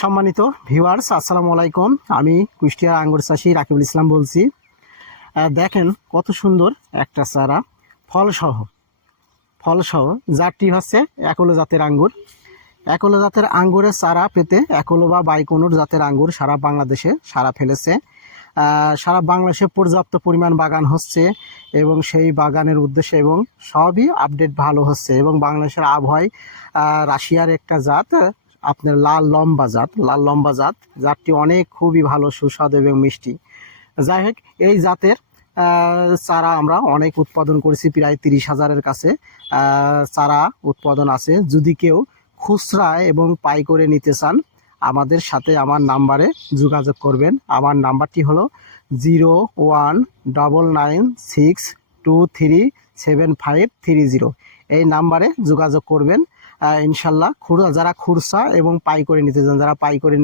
সম্মানিত ভিউয়ার্স, আসসালামু আলাইকুম। আমি কুষ্টিয়ার আঙ্গুর চাষি রাকিবুল ইসলাম বলছি। দেখেন কত সুন্দর একটা চারা, ফলসহ জাতটি হচ্ছে একলো জাতের আঙ্গুর। একলো জাতের আঙ্গুরের চারা পেতে একলো বা বাইকনুর জাতের আঙ্গুর সারা বাংলাদেশে সারা ফেলেছে। সারা বাংলাদেশে পর্যাপ্ত পরিমাণ বাগান হচ্ছে এবং সেই বাগানের উদ্দেশ্যে এবং সবই আপডেট ভালো হচ্ছে। এবং বাংলাদেশের আবহাওয়ায় রাশিয়ার একটা জাত, আপনার লাল লম্বা জাতটি অনেক খুবই ভালো, সুস্বাদু এবং মিষ্টি। যাই হোক, এই জাতের চারা আমরা অনেক উৎপাদন করেছি, প্রায় 30,000-এর কাছে চারা উৎপাদন আছে। যদি কেউ খুচরা এবং পাইকারি নিতে চান, আমাদের সাথে আমার নাম্বারে যোগাযোগ করবেন। আমার নাম্বারটি হলো 0196237530। এই নাম্বারে যোগাযোগ করবেন। ইনশাল্লাহ যারা খুরসা এবং পাইকারি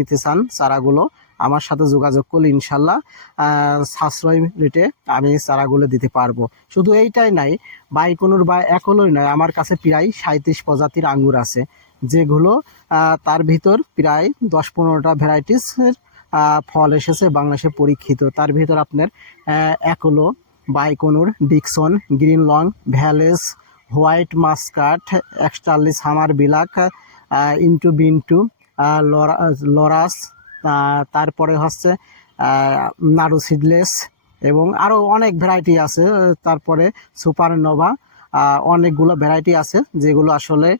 নিতে চান চারাগুলো আমার সাথে যোগাযোগ করলে ইনশাল্লাহ সাশ্রয় রেটে আমি চারাগুলো দিতে পারবো। শুধু এইটাই নাই, বাইকনুর বা একলোই নয়, আমার কাছে প্রায় 37 প্রজাতির আঙ্গুর আছে, যেগুলো তার ভিতর প্রায় 10-15টা ভ্যারাইটিসের ফল এসেছে বাংলাদেশে পরীক্ষিত। তার ভিতর আপনার একলো, বাইকনুর, ডিকসন, গ্রিন লং, ভ্যালেস, হোয়াইট মাস্কাট, 41 হামার বিলাক, ইন্টু বিন্টু, লরাস, তারপরে হচ্ছে নাড়ু সিডলেস এবং আরও অনেক ভ্যারাইটি আছে। তারপরে সুপারনোভা, অনেকগুলো ভ্যারাইটি আছে যেগুলো আসলে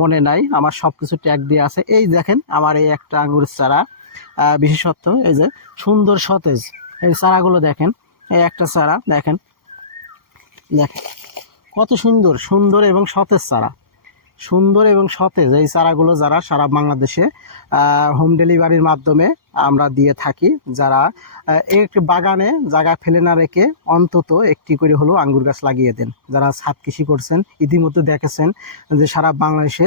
মনে নাই, আমার সব কিছু ট্যাগ দিয়ে আছে। এই দেখেন আমার এই একটা আঙ্গুরের চারা, বিশেষত্ব এই যে সুন্দর সতেজ এই চারাগুলো দেখেন। এই একটা চারা দেখেন কত সুন্দর এবং সতেজ চারা, এই চারাগুলো যারা সারা বাংলাদেশে হোম ডেলিভারির মাধ্যমে আমরা দিয়ে থাকি। যারা একটি বাগানে জায়গা ফেলে না রেখে অন্তত একটি করে হলেও আঙ্গুর গাছ লাগিয়ে দেন। যারা ছাদ কৃষি করছেন ইতিমধ্যে দেখেছেন যে সারা বাংলাদেশে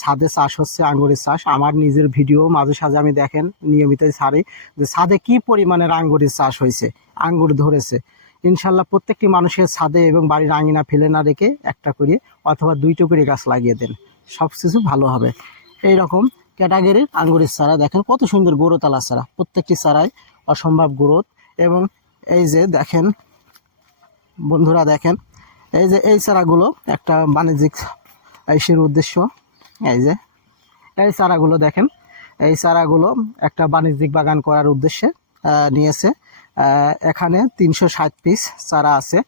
ছাদে চাষ হচ্ছে আঙ্গুরের চাষ। আমার নিজের ভিডিও মাঝে সাঝে আমি দেখেন নিয়মিতই ছাড়ি যে ছাদে কি পরিমাণের আঙ্গুরের চাষ হয়েছে, আঙ্গুর ধরেছে। ইনশাল্লাহ প্রত্যেকটি মানুষের ছাদে এবং বাড়ির আঙিনা ফেলে না রেখে একটা করে অথবা 2টো করে গাছ লাগিয়ে দেন, সব কিছু ভালো হবে। এইরকম ক্যাটাগরির আঙ্গুরের চারা দেখেন কত সুন্দর গোড়তালা চারা, প্রত্যেকটি চারায় অসম্ভব গ্রোথ। এবং এই যে দেখেন বন্ধুরা, দেখেন এই যে এই চারাগুলো একটা বাণিজ্যিক ইসের উদ্দেশ্য, এই যে এই চারাগুলো দেখেন, এই চারাগুলো একটা বাণিজ্যিক বাগান করার উদ্দেশ্যে নিয়েছে। এখানে 360 পিস চারা আছে,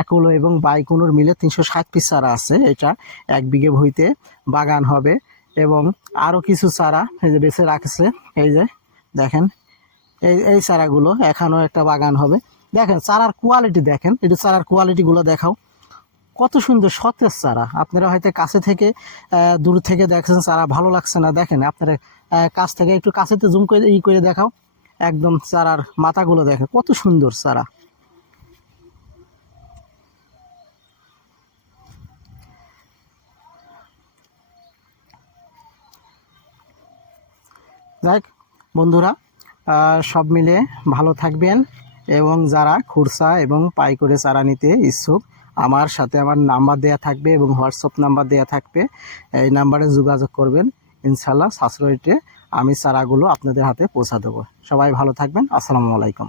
একলো এবং বাইকনুর মিলে 360 পিস চারা আছে। এটা 1 বিঘে ভূমিতে বাগান হবে এবং আরও কিছু চারা এই যে বেছে রাখছে। এই যে দেখেন এই চারাগুলো এখানেও একটা বাগান হবে। দেখেন চারার কোয়ালিটি, দেখেন এটা চারার কোয়ালিটিগুলো দেখাও, কত সুন্দর সতেজ চারা। আপনারা হয়তো কাছে থেকে দূর থেকে দেখছেন চারা ভালো লাগছে না, দেখেন আপনারা কাছ থেকে একটু কাছেতে জুম করে করে দেখাও, একদম চারার মাথাগুলো দেখেন কত সুন্দর চারা। যাই বন্ধুরা, সব মিলে ভালো থাকবেন এবং যারা খুরসা এবং পাইকারি চারা নিতে ইচ্ছুক আমার সাথে আমার নাম্বার দেয়া থাকবে এবং হোয়াটসঅ্যাপ নাম্বার দেয়া থাকবে, এই নাম্বারে যোগাযোগ করবেন। ইনশাল্লাহ সাশ্রয়ীতে আমি চারাগুলো আপনাদের হাতে পৌঁছা দেবো। সবাই ভালো থাকবেন। আসসালামু আলাইকুম।